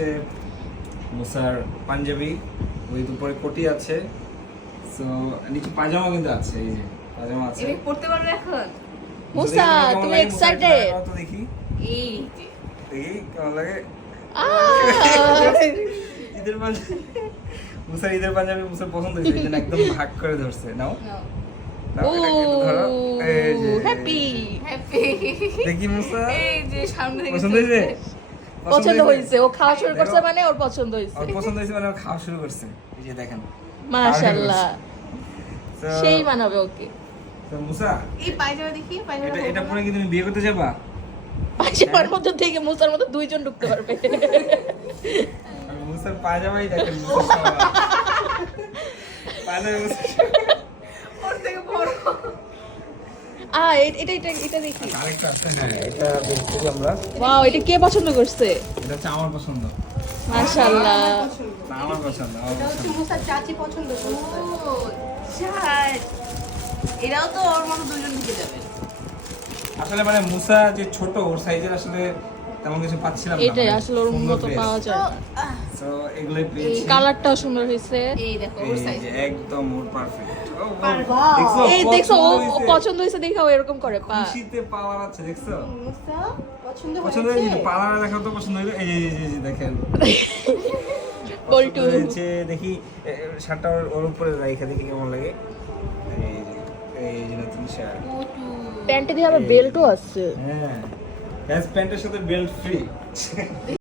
হচ্ছে মুসার পাঞ্জাবি উইথ উপরে কোটি আছে। সো নিচে পাজামা কিন্তু আছে এই যে পাজামা আছে। এটা পড়তে পারবে এখন? মুসা, তুমি লাগাও তো দেখি। এই যে। দেখি কেমন লাগে! ঈদের পাঞ্জাবি মুসার ঈদের পাঞ্জাবি মুসার পছন্দ হয়েছে এই জন্য একদম ভাগ করে ধরছে। নাও। হ্যাপি হ্যাপি দেখি মুসা। এই যে সামনে পছন্দ হয়েছে? পছন্দ হয়েছে। ও খাওয়া শুরু করছে মানে ওর পছন্দ হয়েছে। ওর পছন্দ হয়েছে মানে ও খাওয়া শুরু করছে। এই যে দেখেন। মাশাআল্লাহ। সেই মানাবে ওকে। তো মুসা এই পায়জামা দেখি পায়জামা এটা পরে কি তুমি বিয়ে করতে যাবা? পাশাপার মধ্যে থেকে মুসার মধ্যে দুইজন ঢুকতে পারবে। মুসার পাজামাই দেখেন মুসার সবার। পাজামা মুসার ওর থেকে বড়। আ এটা এটা এটা দেখি। আরেকটা আছে হ্যাঁ এটা দেখছি আমরা। ওয়াও এটা কে পছন্দ করছে? এটা হচ্ছে আমার পছন্দ। মাশাআল্লাহ। আমার পছন্দ আমার পছন্দ। মুসার চাচি পছন্দ করছে। ও চার এরাও তো ওর মতো দুজন ঢুকে যাবে। আসলে মানে মুসা যে ছোট ওর সাইজের আসলে তেমন কিছু পাচ্ছিলাম না এটাই মানে আসলে ওর মতো পাওয়া যায়। না So, এগুলোই পেয়েছি। কালারটাও সুন্দর হয়েছে। এই দেখো ওর সাইজ একদম ওর পারফেক্ট! এই দেখছ ও পছন্দ হয়েছে দেখে ও এরকম করে পা খুশিতে পাওয়ার আছে দেখছ? মুসা পছন্দ পছন্দ হয়েছে। হয়েছে পালার তো পছন্দ হয়েছে এই এই এই দেখেন। বল্টু। হয়েছে দেখি শার্টটা ওর ওর উপরে দেখি কেমন লাগে। এই এই যে নতুন শার্ট। প্যান্টে দিয়ে আবার বেল্টও আছে হ্যাঁ প্যান্টের সাথে বেল্ট ফ্রি।